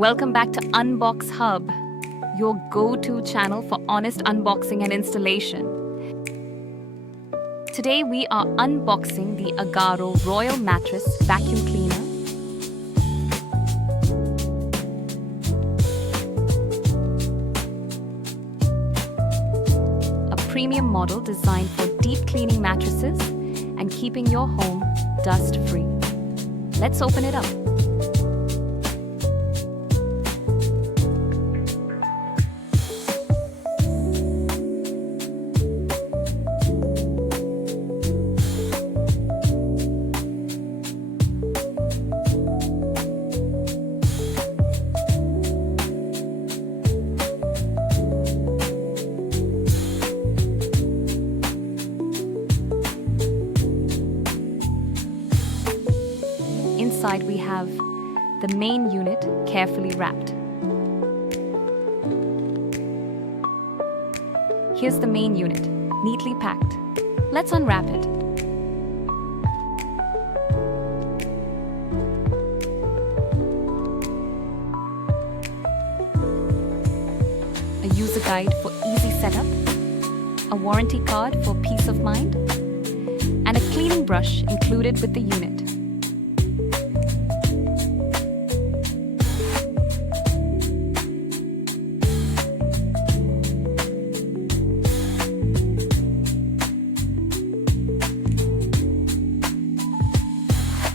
Welcome back to Unbox Hub, your go-to channel for honest unboxing and installation. Today we are unboxing the Agaro Royal Mattress Vacuum Cleaner. A premium model designed for deep cleaning mattresses and keeping your home dust-free. Let's open it up. Inside we have the main unit carefully wrapped. Here's the main unit, neatly packed. Let's unwrap it. A user guide for easy setup, a warranty card for peace of mind, and a cleaning brush included with the unit.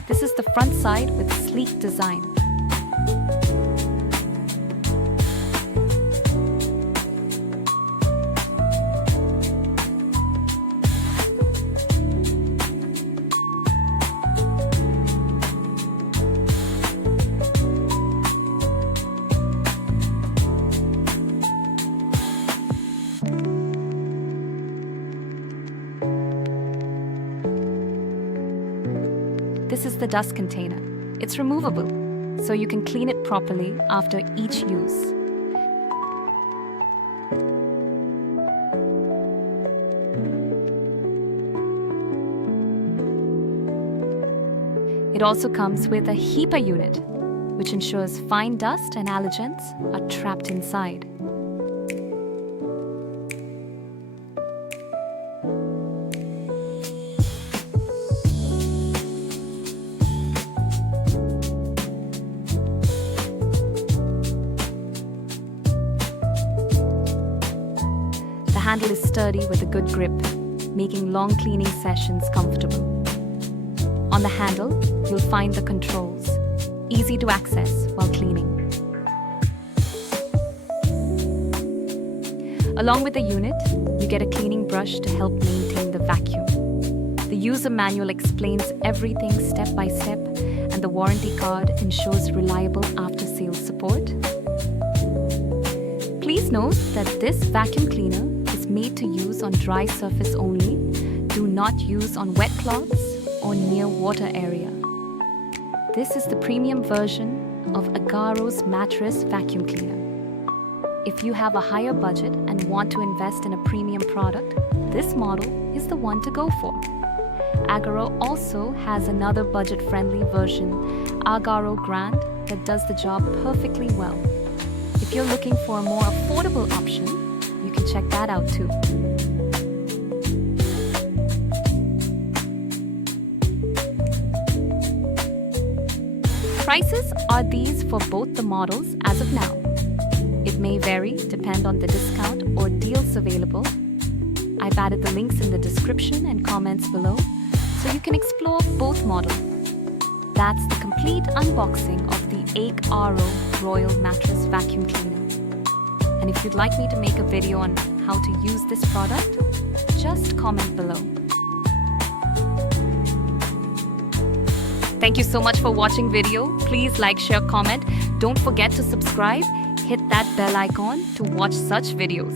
This is the front side with sleek design. This is the dust container. It's removable, so you can clean it properly after each use. It also comes with a HEPA unit, which ensures fine dust and allergens are trapped inside. The handle is sturdy with a good grip, making long cleaning sessions comfortable. On the handle, you'll find the controls, easy to access while cleaning. Along with the unit, you get a cleaning brush to help maintain the vacuum. The user manual explains everything step by step, and the warranty card ensures reliable after-sales support. Please note that this vacuum cleaner is made to use on dry surface only. Do not use on wet cloths or near water area. This is the premium version of Agaro's Mattress Vacuum Cleaner. If you have a higher budget and want to invest in a premium product, this model is the one to go for. Agaro also has another budget-friendly version, Agaro Grand, that does the job perfectly well. If you're looking for a more affordable option, you can check that out too. Prices are these for both the models as of now. It may vary, depend on the discount or deals available. I've added the links in the description and comments below, so you can explore both models. That's the complete unboxing of the Agaro Royal Mattress Vacuum Cleaner. And if you'd like me to make a video on how to use this product, just comment below. Thank you so much for watching video. Please like, share, comment. Don't forget to subscribe. Hit that bell icon to watch such videos.